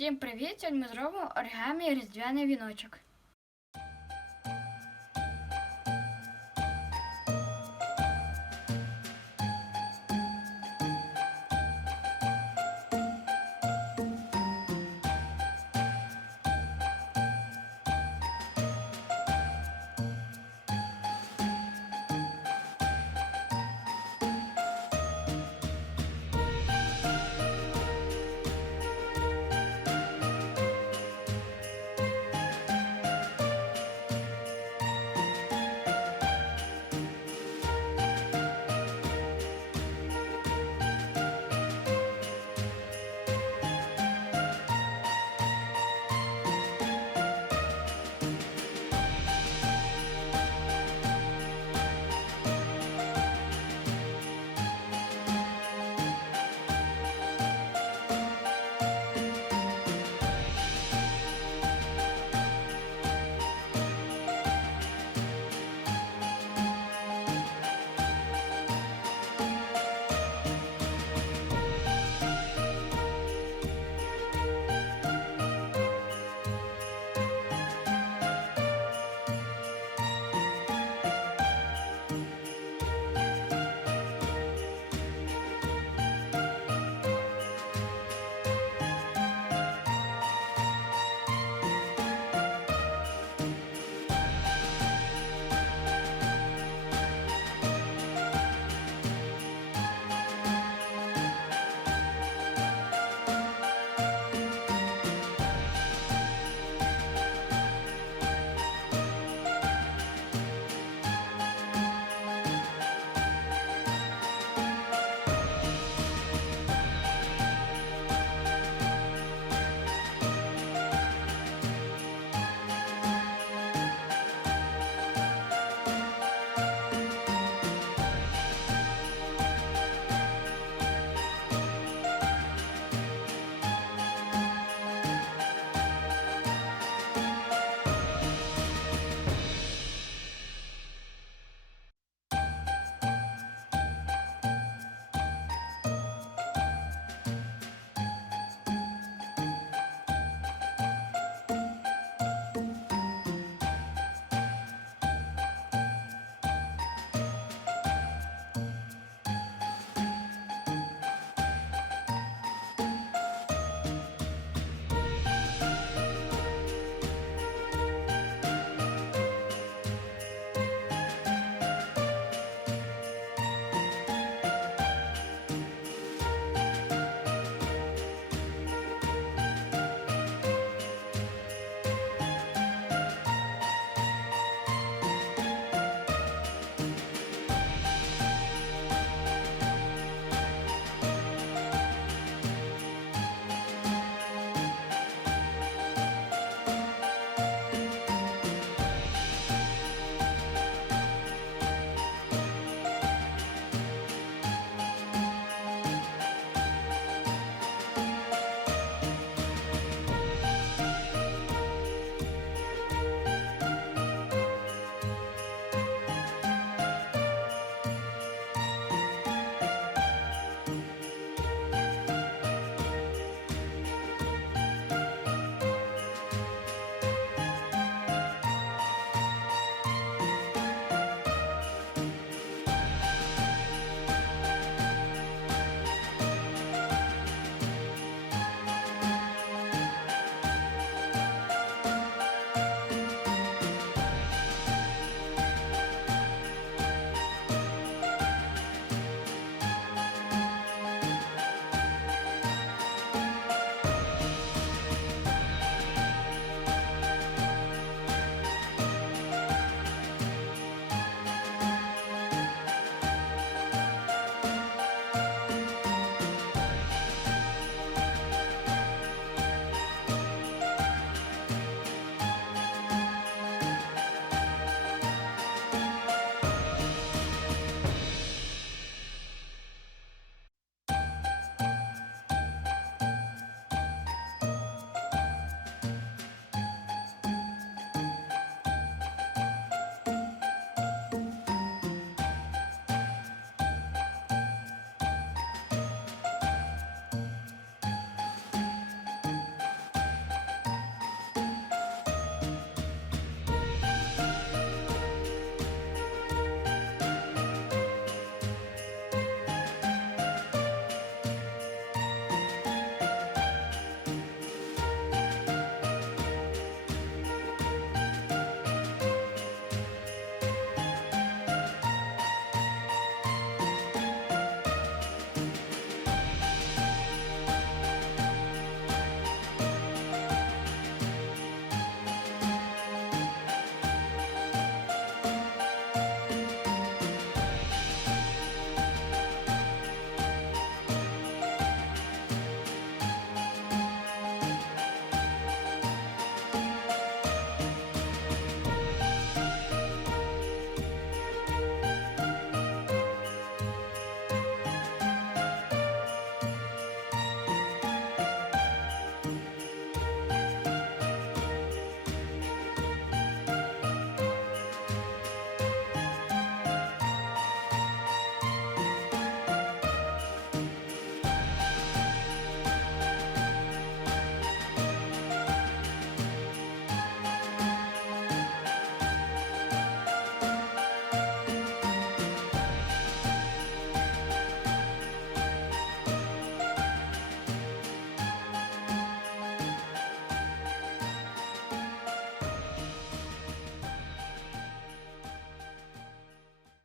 Всім привіт! Сьогодні ми зробимо оригамі різдвяний віночок.